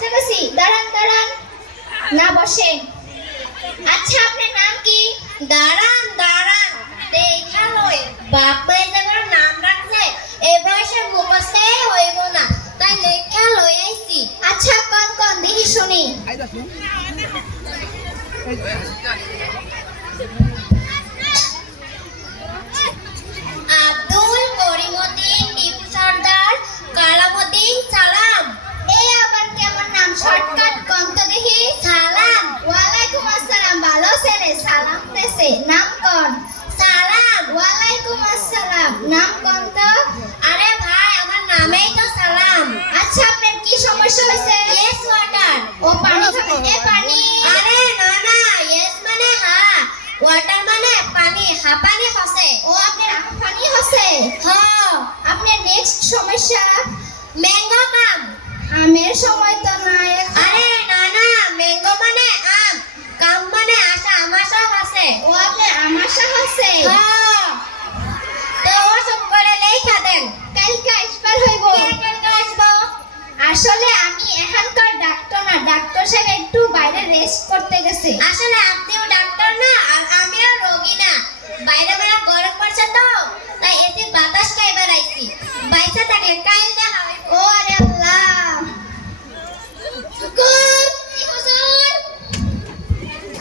বসতেছি। দাঁড়ান দাঁড়ান, না বসে। আচ্ছা আপনার নাম কি? দাঁড়ান দাঁড়ান, দেখা লই। বাপ মাই যেমন নাম রাখলে এ বয়সে মুখস্থে হইব না, তাই লেখা লই আইছি। আচ্ছা কোন কোন দেখি শুনি। আব্দুল করিমউদ্দিন, টিপু সর্দার, কালামউদ্দিন সালাম। এই আবার কেমন নাম, শর্টকাট কোন তো দেখি। সালাম। ওয়ালাইকুম আসসালাম, ভালো ছেলে, সালাম দেছে। নাম কোন? সালাম। ওয়ালাইকুম আসসালাম, নাম কোন তো? আরে ভাই, আমার নামেই তো সালাম। আচ্ছা আপনার কি সমস্যা হয়েছে? Yes water. ও পানি খাবেন? এ পানি। আরে না না, ইয়েস মানে হ্যাঁ, ওয়াটার মানে পানি, হাঁপানি হসে। ও আপনার পানি হচ্ছে। হ্যাঁ। আপনার নেক্সট সমস্যা? ম্যাঙ্গো কাম। আমের সময় তো নাই। আরে না না, ম্যাঙ্গো মানে আম, কাম মানে আশা, আমাশা হসে। ও আপনার আমাশা হচ্ছে। হ্যাঁ। তো ও সব করে লেখা দেন। কালকে আসবার হইব। কালকে আসবো। আসলে আমি এখানকার ডাক্তার না, ডাক্তার সাহেব একটু বাইরে রেস্ট করতে গেছে। আসলে আপনিও ডাক্তার না আর আমিও রোগী না, বাইরে বেলা গরম পড়ছে তো, তাই এসে বাতাস খাই বেড়াইছি। বাইসা থাকলে কাইল দেখা হইব। ও আরে আল্লাহ। শুকুর, কি হুজুর?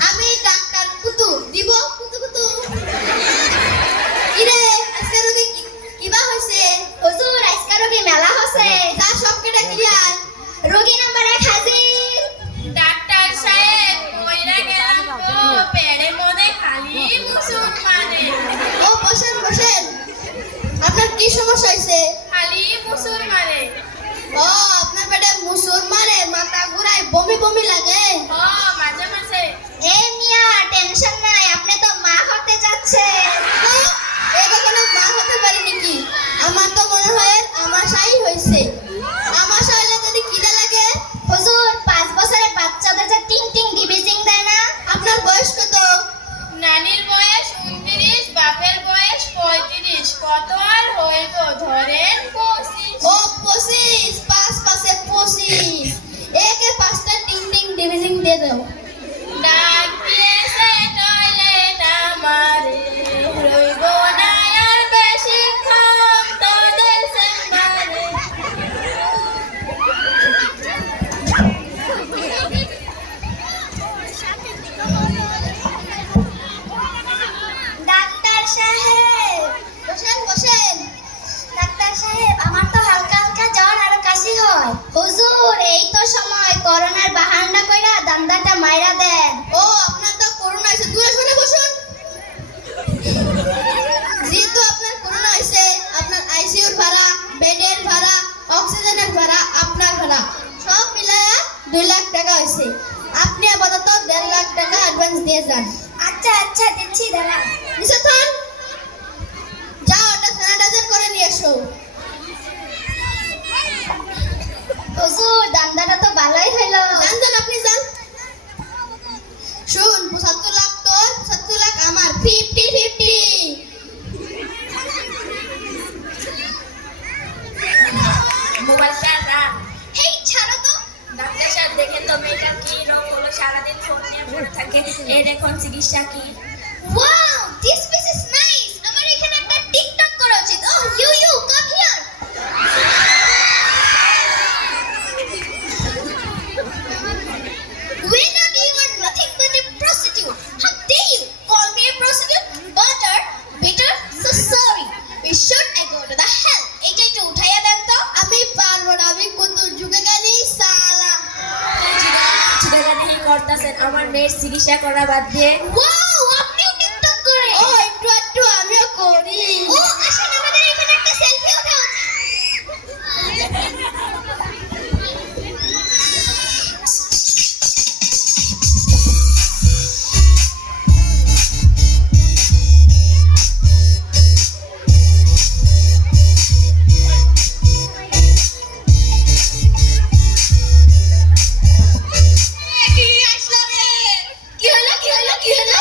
আমি ডাক্তার কুতু দিব। কুতু কুতু। কিরে, আজকে রোগী কিবা হইছে? হুজুর আজকে রোগী মেলা হচ্ছে। তা সব কেটে ক্লিয়ার। রোগী নাম্বার 1 হাজির। ডাক্তার সাহেব, কইরা গেলাম তো, পেটে মনে খালি মুসুর মানে, ও বসেন বসেন, আপনার কি সমস্যা হইছে? খালি মুসুর মানে। ও আপনার পেটে মুসুর মারে, মাথা ঘুরায়, বমি বমি লাগে। ও মাঝে মাঝে। এ মিয়া টেনশন নাই, আপনি তো মা হতে যাচ্ছেন। এ কখনো মা হতে পারে নাকি? আমার তো মনে হয় আমাশাই হইছে। আমাশা হইলে যদি কিডা লাগে? হুজুর 5 বছরের বাচ্চাদের যে টিং টিং ডিবিজিং দেয় না। আপনার বয়স কত? নানির বয়স 29, বাপের বয়স 35, কত আর হইব ধরেন 25। ও 25, 5 পাশে 25। একে 5টা টিং টিং ডিভিজিং দিয়ে দাও। ডাক দিয়েছে টয়লেট আমারে, রইব না আর বেশিক্ষণ তোদের চেম্বারে। ডাক্তার সাহেব, বসেন বসেন। ডাক্তার সাহেব আমার তো হালকা হালকা জ্বর আর কাশি হয়। হুজুর এই তো সময় করোনার বাহানা কইরা দান্দাটা মাইরা দেন। ও আপনার তো করোনা হয়েছে, দূরে সরে বসুন। যেহেতু আপনার করোনা হয়েছে, আপনার আইসিইউর ভাড়া, বেডের ভাড়া, অক্সিজেনের ভাড়া, আপনার ভাড়া সব মিলায়া 2 লাখ টাকা হয়েছে। আপনি আপাতত 1.5 লাখ টাকা অ্যাডভান্স দিয়ে যান। আচ্ছা আচ্ছা দিচ্ছি, দাঁড়ান। নিশাথন, যাও ওটা স্যানিটাইজার করে নিয়ে এসো। হুজুর দান্দাটা তো ভালোই হইলো। যান যান, আপনি যান। শুন, 75 লাখ তোর, 75 লাখ আমার, 50-50। মোবাইলটা রাখ। হেই ছাড়ো তো। ডাক্তার সাহেব দেখেন তো মেয়েটার কি রোগ হলো, সারাদিন ফোন নিয়ে পড়ে থাকে। এই দেখুন চিকিৎসা কি। Wow this piece is nice. আমার এখানে একটা টিকটক করা উচিত। Oh you come here. When you are nothing but a prostitute. How dare you call me a prostitute? Bitter, so sorry. We should go to the hell. এটা একটু উঠাইয়া দেন তো। আমি পারবো না, আমি কত যুগে গেলি সালা। চিটাগানি করতেছেন আমার মেয়ের চিকিৎসা করা বাদ দিয়ে। ওয়াও আপনিও টিকটক করেন। ও একটু একটু আমিও করি। ও আসেন আমাদের এখানে একটা সেলফি ওঠা উচিত। কি হলো?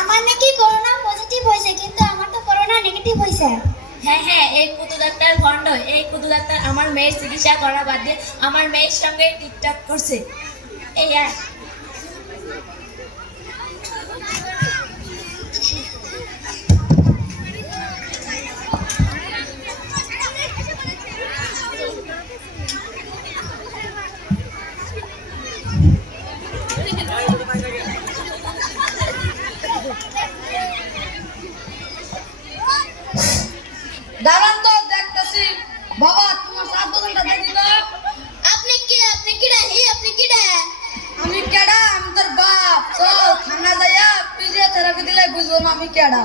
আমার নাকি করোনা পজিটিভ হয়েছে, কিন্তু আমার তো করোনা নেগেটিভ হয়েছে। হ্যাঁ হ্যাঁ, এই কুতু ডাক্তার ভণ্ড। এই কুতু ডাক্তার আমার মেয়ের চিকিৎসা করা বাদ দিয়ে আমার মেয়ের সঙ্গে টিকটক করছে। এই আর দাঁড়ান তো দেখতেছি। বাবা তোমার সাত বোতলটা দেখি তো। আপনি কি রে? আপনি কি রে? আমি কেডা? আমি তোর বাপ। চল থানা যাইয়া ফিজিওথেরাপি দিলে বুঝবো না আমি কেডা।